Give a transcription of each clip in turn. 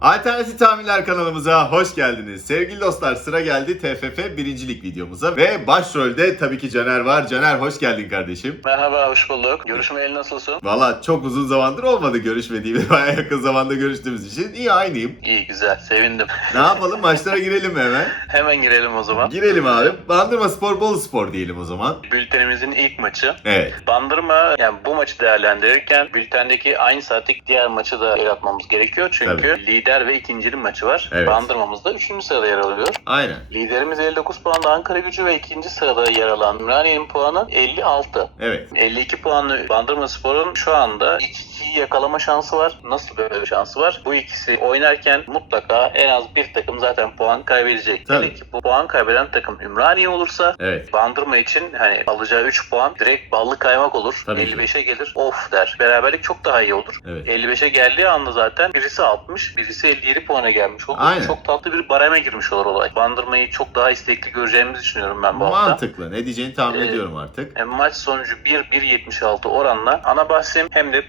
Alternatif Tahminler kanalımıza hoş geldiniz. Sevgili dostlar sıra geldi TFF birincilik videomuza ve başrolde tabii ki Caner var. Caner hoş geldin kardeşim. Merhaba, hoş bulduk. Görüşmeyeli nasılsın? Valla çok uzun zamandır olmadı görüşmediğimiz. Baya yakın zamanda görüştüğümüz için iyi aynıyım. İyi, güzel, sevindim. Ne yapalım maçlara girelim mi hemen? Hemen girelim o zaman. Girelim abi. Bandırma Spor Bolu Spor diyelim o zaman. Bültenimizin ilk maçı. Evet. Bandırma, yani bu maçı değerlendirirken bültendeki aynı saatlik diğer maçı da el atmamız gerekiyor. Çünkü lider ve ikincinin maçı var. Evet. Bandırmamız da 3. sırada yer alıyor. Aynen. Liderimiz 59 puanda Ankara gücü ve ikinci sırada yer alan Ümraniye'nin puanı 56. Evet. 52 puanlı Bandırma Spor'un şu anda iç içiyi yakalama şansı var. Nasıl böyle bir şansı var? Bu ikisi oynarken mutlaka en az bir takım zaten puan kaybedecek. Tabii. Hele ki bu puan kaybeden takım Ümraniye olursa Evet. Bandırma için hani alacağı 3 puan direkt ballı kaymak olur. Tabii ki. 55'e gelir. Of der. Beraberlik çok daha iyi olur. Evet. 55'e geldiği anda zaten birisi 60, birisi 57 puana gelmiş olur. Aynen. Çok tatlı bir bareme girmiş olur olay. Bandırmayı çok daha istekli göreceğimizi düşünüyorum ben bu hafta. Mantıklı. Ne diyeceğini tahmin Ee, ediyorum artık. E, maç sonucu 1-1.76 oranla ana bahsim hem de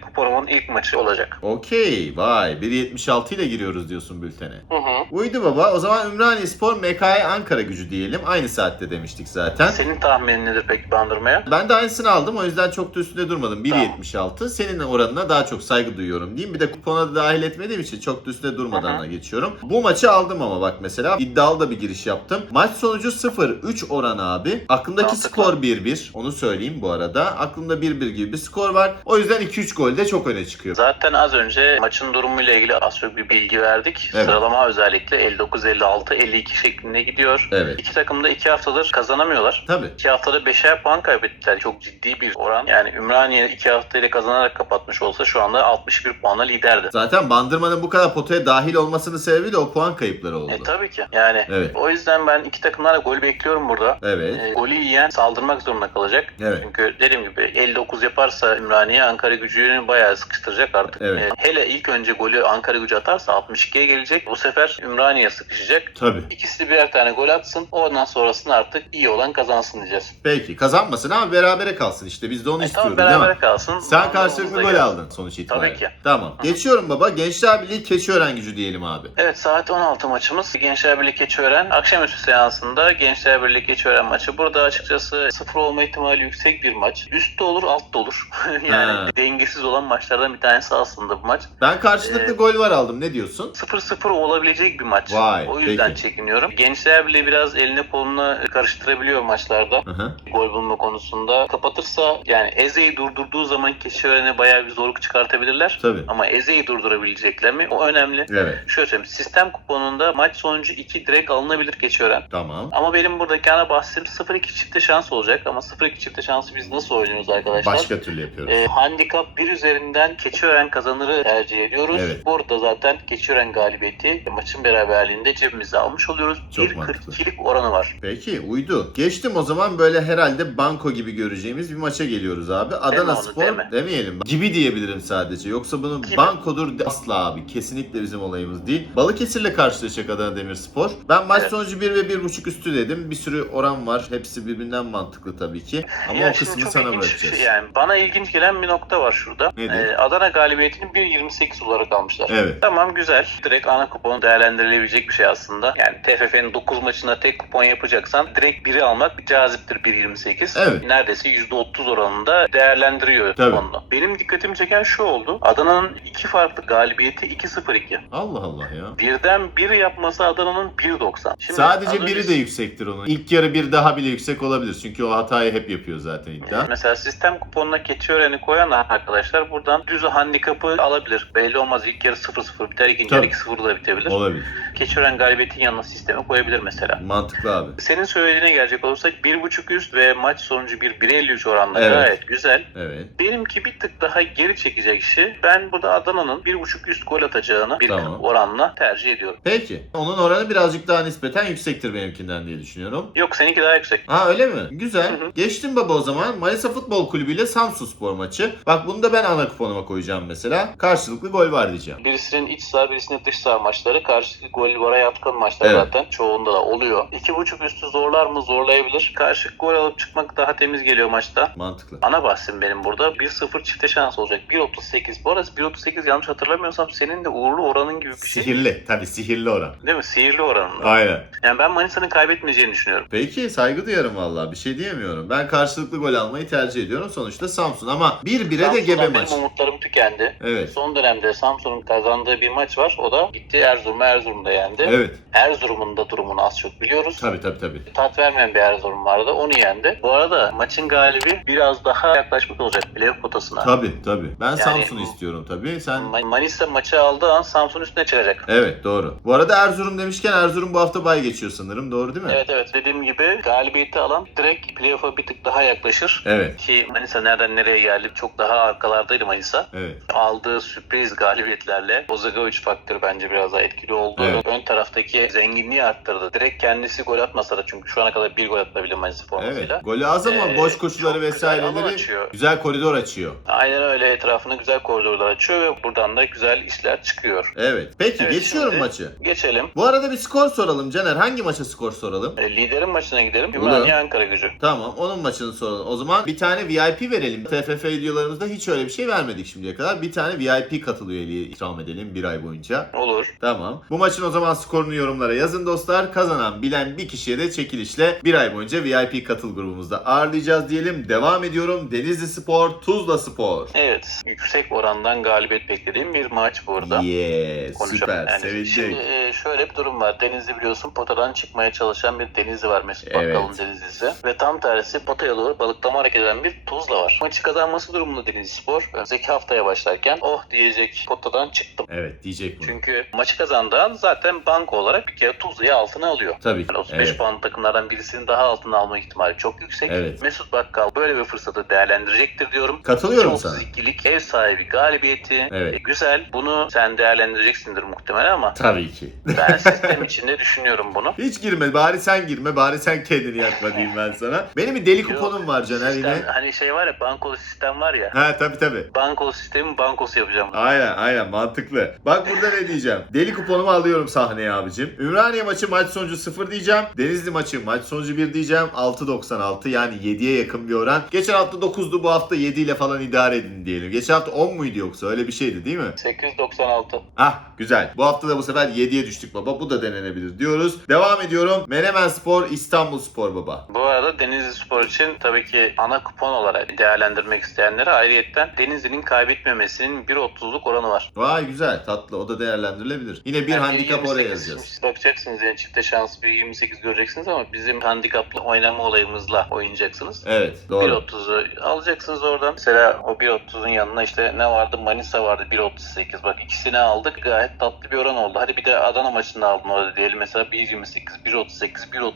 kuponumun ilk maçı olacak. Okey. Vay. 1.76 ile giriyoruz diyorsun bültene. Hı hı. Uydu baba. O zaman Ümraniye Spor MKI Ankara gücü diyelim. Aynı saatte demiştik zaten. Senin tahminin nedir peki bandırmaya? Ben de aynısını aldım. O yüzden çok da üstünde durmadım. 1.76. Senin oranına daha çok saygı duyuyorum diyeyim. Bir de kupona da dahil etmediğim için çok da üstüne durmadan da geçiyorum. Bu maçı aldım ama bak mesela iddialı da bir giriş yaptım. Maç sonucu 0-3 oran abi. Aklımdaki Mantıklı. skor 1-1. Onu söyleyeyim bu arada. Aklımda 1-1 gibi bir skor var. O yüzden 2-3 gol de çok öne çıkıyor. Zaten az önce maçın durumuyla ilgili az çok bir bilgi verdik. Evet. Sıralama özellikle 59-56-52 şeklinde gidiyor. Evet. İki takım da iki haftadır kazanamıyorlar. Tabii. İki haftada beşer puan kaybettiler. Çok ciddi bir oran. Yani Ümraniye iki haftayla kazanarak kapatmış olsa şu anda 61 puanla liderdi. Zaten Bandırma'nın bu kadar potaya dahil olmasının sebebi de o puan kayıpları oldu. E tabii ki. Yani Evet. o yüzden ben iki takımdan da gol bekliyorum burada. Evet. E, golü yiyen saldırmak zorunda kalacak. Evet. Çünkü dediğim gibi 59 yaparsa Ümraniye Ankara gücünü bayağı sıkıştıracak artık. Evet. E, hele ilk önce golü Ankara gücü atarsa 62'ye gelecek. Bu sefer Ümraniye sıkışacak. Tabii. İkisi de birer tane gol atsın. Ondan sonrasında artık iyi olan kazansın diyeceğiz. Peki kazanmasın ama berabere kalsın işte. Biz de onu E, istiyoruz tamam değil mi? kalsın. Sen karşılıklı gol aldın sonuç itibariyle. Tabii ki. Tamam. Geçiyorum baba. Gençler Birliği Keçiören gücü diyelim abi. Evet saat 16 maçımız Gençler Birliği Keçiören. Akşamüstü seansında Gençler Birliği Keçiören maçı. Burada açıkçası sıfır olma ihtimali yüksek bir maç. Üstte olur altta olur. yani Ha. dengesiz olan maçlardan bir tanesi aslında bu maç. Ben karşılıklı Ee, gol var aldım. Ne diyorsun? 0-0 olabilecek bir maç. Vay, o yüzden peki. çekiniyorum. Gençler bile biraz eline kolunu karıştırabiliyor maçlarda. Hı hı. Gol bulma konusunda. Kapatırsa yani Eze'yi durdurduğu zaman Keçiören'e bayağı bir zorluk çıkartabilirler. Tabii. Ama Eze'yi durdurabilecekler mi? O önemli. Evet. Şöyle söyleyeyim. Sistem kuponunda maç sonucu 2 direkt alınabilir Keçiören. Tamam. Ama benim buradaki ana bahsim 0-2 çifte şans olacak. Ama 0-2 çifte şansı biz nasıl oynuyoruz arkadaşlar? Başka türlü yapıyoruz. Ee, handikap 1 üzerinden Keçiören kazanırı tercih ediyoruz. Evet. Burada zaten Keçiören galibiyeti maçın beraberliğinde cebimize almış oluyoruz. Çok mantıklı. 1.42'lik oranı var. Peki uydu. Geçtim o zaman böyle herhalde banko gibi göreceğimiz bir maça geliyoruz abi. Adana onu, Spor deme. demeyelim. Gibi diyebilirim sadece. Yoksa bunun Gibi. bankodur de- asla abi. Kesinlikle bizim olayımız değil. Balıkesir'le karşılaşacak Adana Demirspor. Ben maç Evet. sonucu 1 ve 1.5 üstü dedim. Bir sürü oran var. Hepsi birbirinden mantıklı tabii ki. Ama Ya o çok sana bir bırakacağız. şey yani. Bana ilginç gelen bir nokta var şurada. Nedir? Ee, Adana galibiyetini 1.28 olarak almışlar. Evet. Tamam güzel. Direkt ana kuponu değerlendirilebilecek bir şey aslında. Yani TFF'nin 9 maçına tek kupon yapacaksan direkt biri almak caziptir 1.28. Evet. Neredeyse %30 oranında değerlendiriyor Tabii. kuponunu. Benim dikkatimi çeken şu oldu. Adana'nın iki farklı galibiyeti 2-0-2. Allah Allah ya. Birden bir yapması Adana'nın 1.90. Şimdi Sadece önce- biri de yüksektir onun. İlk yarı bir daha bile yüksek olabilir. Çünkü o hatayı hep yapıyor zaten iddia. Mesela sistem kuponuna Keçiören'i koyan arkadaşlar buradan düz handikapı alabilir. Belli olmaz ilk yarı 0-0 biter, ikinci yarı Tabii. 2-0 da bitebilir. Olabilir. Keçiören galibiyetin yanına sistemi koyabilir mesela. Mantıklı abi. Senin söylediğine gelecek olursak 1.5 üst ve maç sonucu bir 1.53 oranla Evet. gayet güzel. Evet. Benimki bir tık daha geri çekecek işi. Ben burada Adana'nın 1.5 üst gol atacağını bir Tamam. oranla tercih ediyorum. Peki. Onun oranı birazcık daha nispeten yüksektir benimkinden diye düşünüyorum. Yok seninki daha yüksek. Ha öyle mi? Güzel. Hı hı. Geçtim baba o zaman. Manisa Futbol Kulübü ile Samsun Spor maçı. Bak bunu da ben ana kuponuma koyacağım mesela. Karşılıklı gol var diyeceğim. Birisinin iç saha birisinin dış saha maçları karşılıklı gol vara yatkın maçlar Evet. zaten çoğunda da oluyor. 2.5 üstü zorlar mı? Zorlayabilir. Karşılıklı gol alıp çıkmak daha temiz geliyor maçta. Mantıklı. Ana bahsim benim burada. 1-0 çifte şans olacak. 1.38. Bu arada 1.38 yanlış hatırlamıyorsam senin de uğurlu oranın gibi bir şey. Sihirli. Tabii sihirli oran. Değil mi? Sihirli oranın. Aynen. Yani ben Manisa'nın kaybetmeyeceğini düşünüyorum. Peki saygı duyarım vallahi. Bir şey diyemiyorum. Ben karşılıklı gol almayı tercih ediyorum. Sonuçta Samsun ama 1-1'e de gebe maç. Umutlarım tükendi. Evet. Son dönemde Samsun'un kazandığı bir maç var. O da gitti Erzurum'u Erzurum'da yendi. Evet. Erzurum'un da durumunu az çok biliyoruz. Tabii tabii tabii. Tat vermeyen bir Erzurum vardı. Onu yendi. Bu arada maçın galibi biraz daha yaklaşmış olacak playoff potasına. Tabii tabii. Ben Yani- Samsun'u istiyorum tabii. Sen Ma- Manisa maçı aldığı an Samsun üstüne çıkacak. Evet doğru. Bu arada Erzurum demişken Erzurum bu hafta bay geçiyor sanırım. Doğru değil mi? Evet evet dediğim gibi galibiyeti alan direkt playoff'a bir tık daha yaklaşır. Evet. Ki Manisa nereden nereye geldi çok daha arkalardaydı Manisa. Evet. Aldığı sürpriz galibiyetlerle Ozagovic faktörü bence biraz daha etkili oldu. Evet. Ön taraftaki zenginliği arttırdı. Direkt kendisi gol atmasa da çünkü şu ana kadar bir gol atabildi Manisa formasıyla. Evet. Golü az ama Ee, boş koşuları güzel vesaireleri açıyor. güzel koridor açıyor. Aynen öyle etrafına güzel koridorlar açıyor ve buradan da güzel işler çıkıyor. Evet. Peki Evet, geçiyorum şimdi- maçı. Geçelim. Bu arada bir skor soralım Caner. Hangi maça skor soralım? E, liderin maçına gidelim. Ümraniye Ankara gücü. Tamam onun maçını soralım. O zaman bir tane VIP verelim. TFF videolarımızda hiç öyle bir şey vermedik şimdiye kadar. Bir tane VIP katılıyor üyeliği ikram edelim bir ay boyunca. Olur. Tamam. Bu maçın o zaman skorunu yorumlara yazın dostlar. Kazanan bilen bir kişiye de çekilişle bir ay boyunca VIP katıl grubumuzda ağırlayacağız diyelim. Devam ediyorum. Denizli Spor, Tuzla Spor. Evet. Yüksek orandan galibiyet beklediğim bir maç burada. Yes, Konuşalım. süper. Yani Sevindik. Şimdi e, şöyle bir durum var. Denizli biliyorsun potadan çıkmaya çalışan bir Denizli var Mesut Evet. Bakkal'ın Denizlisi. Ve tam tersi potaya doğru balıklama hareket eden bir Tuzla var. Maçı kazanması durumunda Denizli Spor. Önümüzdeki haftaya başlarken oh diyecek potadan çıktım. Evet diyecek bunu. Çünkü maçı kazandığı an zaten banko olarak bir kere Tuzla'yı altına alıyor. Tabii. Yani 35 Evet. puan takımlardan birisinin daha altına alma ihtimali çok yüksek. Evet. Mesut Bakkal böyle bir fırsatı değerlendirecektir diyorum. Katılıyorum sana. 32'lik ev sahibi galibiyeti. Evet. E, güzel. Bunu sen değerlendireceksindir muhtemelen ama Tabii ki. ben sistem içinde düşünüyorum bunu. Hiç girme. Bari sen girme. Bari sen kendini yakma diyeyim ben sana. Benim bir deli kuponum var Caner Sistem, yine. hani şey var ya bankolu sistem var ya. Ha tabii tabii. Bankolu sistemin bankosu yapacağım. Aynen aynen mantıklı. Bak burada ne diyeceğim. Deli kuponumu alıyorum sahneye abicim. Ümraniye maçı maç sonucu 0 diyeceğim. Denizli maçı maç sonucu 1 diyeceğim. 6.96 yani 7'ye yakın bir oran. Geçen hafta 9'du bu hafta 7 ile falan idare edin diyelim. Geçen hafta 10 muydu yoksa öyle bir şeydi değil mi? 896. Ah güzel. Bu hafta da bu sefer 7'ye düştük baba. Bu da denenebilir diyoruz. Devam ediyorum. Menemen Spor, İstanbul Spor baba. Bu arada Denizli Spor için tabii ki ana kupon olarak değerlendirmek isteyenlere ayrıyetten Denizli'nin kaybetmemesinin 1.30'luk oranı var. Vay güzel tatlı. O da değerlendirilebilir. Yine bir Yani handikap oraya 28 yazacağız. Bakacaksınız yani çifte şansı bir 28 göreceksiniz ama bizim handikaplı oynama olayımızla oynayacaksınız. Evet doğru. 1.30'u alacaksınız oradan. Mesela o 1.30'un yanına işte ne vardı? Manisa vardı 1.38. Bak ikisini aldık. Gayet tatlı bir oran oldu. Hadi bir de Adana maçını aldın orada diyelim. Mesela 1.28, 1.38, 1.30,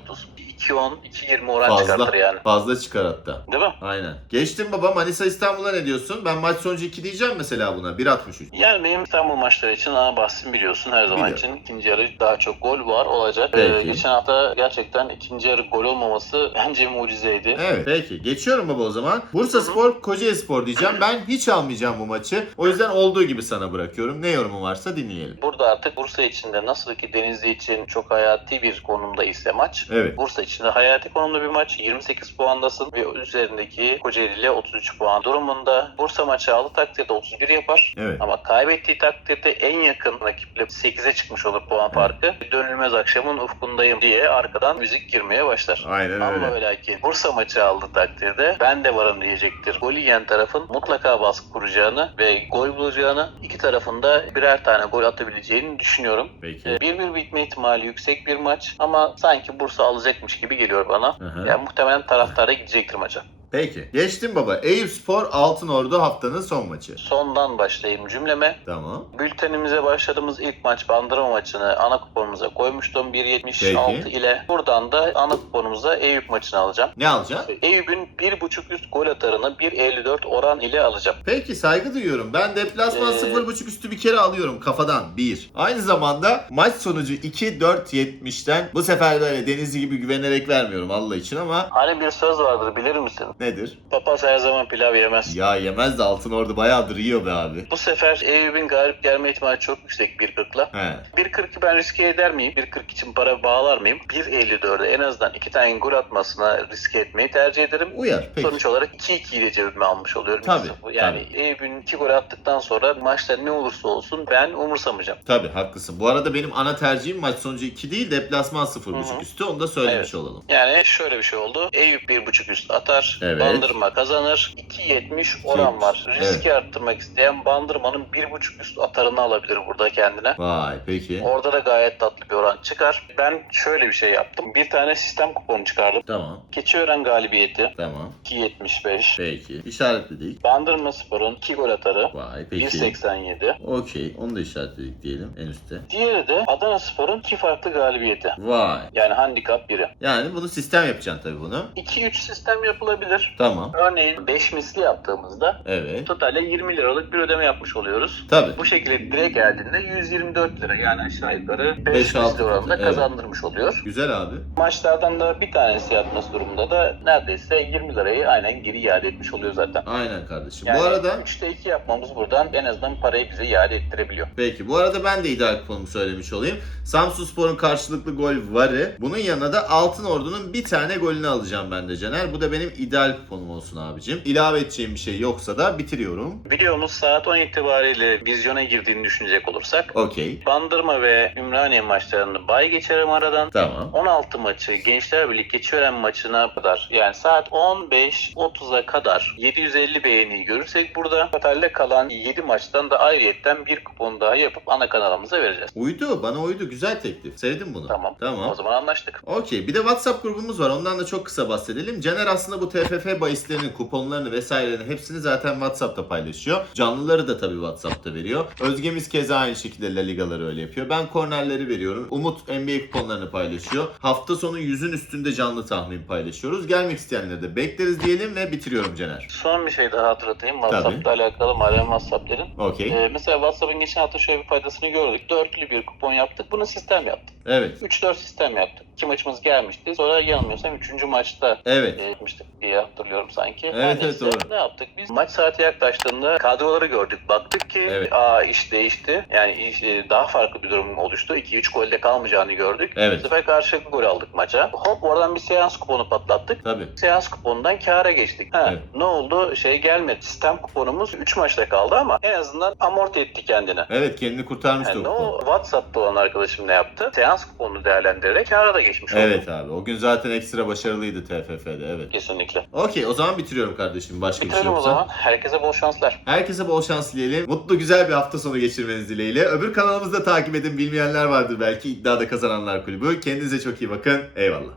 2.10, 2.20 oran Fazla. çıkartır yani. Fazla çıkar hatta. Değil mi? Aynen. Geçtim baba Manisa İstanbul'a ne diyorsun? Ben maç sonucu 2 diyeceğim mesela buna. 1.63. Yani benim İstanbul maçları için ana bahsim biliyorsun her zaman Biliyorum. için. ikinci yarı daha çok gol var olacak. Peki. Ee, geçen hafta gerçekten ikinci yarı gol olmaması bence mucizeydi. Evet peki. Geçiyorum baba o zaman. Bursa Spor, Kocaeli Spor diyeceğim. Ben hiç almayacağım bu maçı. O yüzden olduğu gibi sana bırakıyorum. Ne yorumun varsa dinleyelim. Burada artık Bursa için de nasıl ki Denizli için çok hayati bir konumda ise maç. Evet. Bursa için de hayati konumda bir maç. 28 puandasın ve üzerindeki Kocaeli ile 33 puan durumunda. Bursa maçı aldı takdirde 31 yapar. Evet. Ama kaybettiği takdirde en yakın rakiple 8'e çıkmış olur puan farkı. Dönülmez akşamın ufkundayım diye arkadan müzik girmeye başlar. Aynen Ama öyle. lakin Bursa maçı aldı takdirde ben de varım diyecektir. Gol yiyen tarafın mutlaka baskı kuracağını ve gol bulacağını tarafında birer tane gol atabileceğini düşünüyorum. Peki. 1-1 bitme ihtimali yüksek bir maç ama sanki Bursa alacakmış gibi geliyor bana. Hı hı. Yani muhtemelen taraftara gidecektir maça. Peki. Geçtim baba. Eyüp Spor, Altınordu haftanın son maçı. Sondan başlayayım cümleme. Tamam. Bültenimize başladığımız ilk maç Bandırma maçını ana kuponumuza koymuştum 1.76 Peki. ile. Buradan da ana kuponumuza Eyüp maçını alacağım. Ne alacaksın? Eyüp'ün 1.5 üst gol atarını 1.54 oran ile alacağım. Peki saygı duyuyorum. Ben deplasman Ee, 0.5 üstü bir kere alıyorum kafadan. 1. Aynı zamanda maç sonucu 2-4-70'ten bu sefer böyle Denizli gibi güvenerek vermiyorum Allah için ama Hani bir söz vardır bilir misin? Nedir? Papaz her zaman pilav yemez. Ya yemez de altın orada bayağıdır yiyor be abi. Bu sefer Eyüp'ün galip gelme ihtimali çok yüksek 1.40'la. He. 1.40'ı ben riske eder miyim? 1.40 için para bağlar mıyım? 1.54'e en azından iki tane gol atmasına riske etmeyi tercih ederim. Uyar. Peki. Sonuç olarak 2-2'yi de cebime almış oluyorum. Tabii, 2-0. Yani Eyüp'ün 2 gol attıktan sonra maçta ne olursa olsun ben umursamayacağım. Tabii haklısın. Bu arada benim ana tercihim maç sonucu 2 değil deplasman 0.5 Hı hı. üstü. Onu da söylemiş Evet. olalım. Yani şöyle bir şey oldu. Eyüp 1.5 üst atar. Evet. Bandırma kazanır. 2.70 oran var. Evet. Riski arttırmak isteyen Bandırma'nın 1.5 üst atarını alabilir burada kendine. Vay peki. Orada da gayet tatlı bir oran çıkar. Ben şöyle bir şey yaptım. Bir tane sistem kuponu çıkardım. Tamam. Keçiören galibiyeti Tamam. 2.75. Peki. İşaretledik. Bandırma Spor'un 2 gol atarı Vay peki. 1.87. Okey. Onu da işaretledik diyelim en üstte. Diğeri de Adana Spor'un 2 farklı galibiyeti. Vay. Yani handikap 1'i. Yani bunu sistem yapacaksın tabii bunu. 2-3 sistem yapılabilir. Tamam. Örneğin 5 misli yaptığımızda Evet. totalde 20 liralık bir ödeme yapmış oluyoruz. Tabii. Bu şekilde direkt geldiğinde 124 lira yani aşağı yukarı 5 Beş, altı misli oranında evet. kazandırmış oluyor. Güzel abi. Maçlardan da bir tanesi yapması durumunda da neredeyse 20 lirayı aynen geri iade etmiş oluyor zaten. Aynen kardeşim. Yani bu arada 3'te 2 yapmamız buradan en azından parayı bize iade ettirebiliyor. Peki bu arada ben de ideal kuponumu söylemiş olayım. Samsun Spor'un karşılıklı gol varı. Bunun yanına da Altın Ordu'nun bir tane golünü alacağım ben de Caner. Bu da benim ideal kuponum olsun abicim. İlave edeceğim bir şey yoksa da bitiriyorum. Videomuz saat 10 itibariyle vizyona girdiğini düşünecek olursak Okey. Bandırma ve Ümraniye maçlarını bay geçerim aradan. Tamam. 16 maçı Gençler Birliği Keçiören maçına kadar yani saat 15.30'a kadar 750 beğeniyi görürsek burada totalde kalan 7 maçtan da ayrıyetten bir kupon daha yapıp ana kanalımıza vereceğiz. Uydu. Bana uydu. Güzel teklif. Sevdim bunu. Tamam. Tamam. O zaman anlaştık. Okey. Bir de WhatsApp grubumuz var. Ondan da çok kısa bahsedelim. Caner aslında bu TFF bahislerinin kuponlarını vesairelerini hepsini zaten WhatsApp'ta paylaşıyor. Canlıları da tabii WhatsApp'ta veriyor. Özgemiz keza aynı şekilde La Ligaları öyle yapıyor. Ben kornerleri veriyorum. Umut NBA kuponlarını paylaşıyor. Hafta sonu yüzün üstünde canlı tahmin paylaşıyoruz. Gelmek isteyenleri de bekleriz diyelim ve bitiriyorum Caner. Son bir şey daha hatırlatayım. WhatsApp'ta alakalı madem WhatsApp dedin. Okey. Ee, mesela WhatsApp'ın geçen hafta şöyle bir faydasını gördük. Dörtlü bir kupon yaptık. Bunu sistem yaptık. Evet. 3-4 sistem yaptık. İki maçımız gelmişti. Sonra yanılmıyorsam 3. maçta Evet. e, gitmiştik diye hatırlıyorum sanki. Evet, Her evet, doğru. Ne yaptık? Biz maç saati yaklaştığında kadroları gördük. Baktık ki Evet. aa iş değişti. Yani iş, e, daha farklı bir durum oluştu. 2-3 golde kalmayacağını gördük. Evet. Bu sefer karşılıklı gol aldık maça. Hop oradan bir seans kuponu patlattık. Tabii. Seans kuponundan kâra geçtik. Ha, Evet. Ne oldu? Şey gelmedi. Sistem kuponumuz 3 maçta kaldı ama en azından amorti etti kendini. Evet kendini kurtarmıştı Yani o kupon. o WhatsApp'ta olan arkadaşım ne yaptı? Seans kuponunu değerlendirerek kâra da geçmiş oldu. Evet abi. O gün zaten ekstra başarılıydı TFF'de. Evet. Kesinlikle. Okey o zaman bitiriyorum kardeşim. Başka bir şey Bitirelim o yoksa. zaman. Herkese bol şanslar. Herkese bol şans dileyelim. Mutlu güzel bir hafta sonu geçirmeniz dileğiyle. Öbür kanalımızda takip edin. Bilmeyenler vardır belki. İddiada kazananlar kulübü. Kendinize çok iyi bakın. Eyvallah.